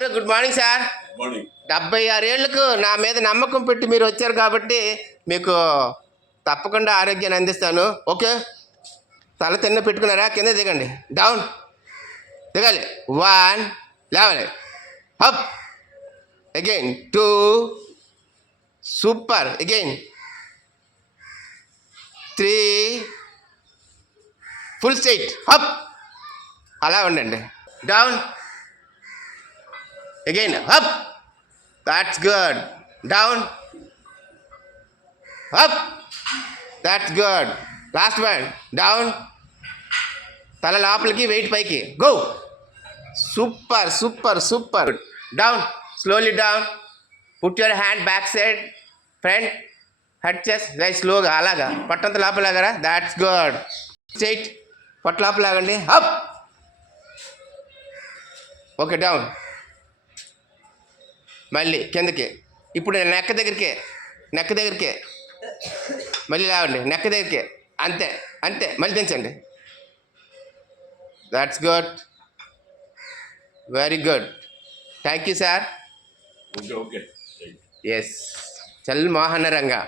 Good morning sir. Morning. 76 ఏళ్లకు నా మీద నమ్మకం పెట్టి మీరు వచ్చారు కాబట్టి మీకు తప్పకుండా ఆరోగ్యాన్ని అందిస్తాను. ఓకే, తల తిన్న పెట్టుకున్నారా? కింద దిగండి, డౌన్ దిగాలి. 1 లేవాలి, up again, 2 super, again 3 full straight, up అలా ఉండండి, down again, up, that's good, down, up, that's good, last one, down, tala lopaliki, weight paiki, go, super, super, super, down, slowly down, put your hand back side, front, head chest, right, slow ga alaga, pattanta lopalagara, that's good, straight, pat lopalagandi, up, okay, down, మళ్ళీ కిందకి. ఇప్పుడు నెక్క దగ్గరికే మళ్ళీ లేవండి, నెక్క దగ్గరికే, అంతే అంతే, మళ్ళీ దించండి. That's good, very good, thank you sir. Okay. Yes, చల్ మోహన రంగా.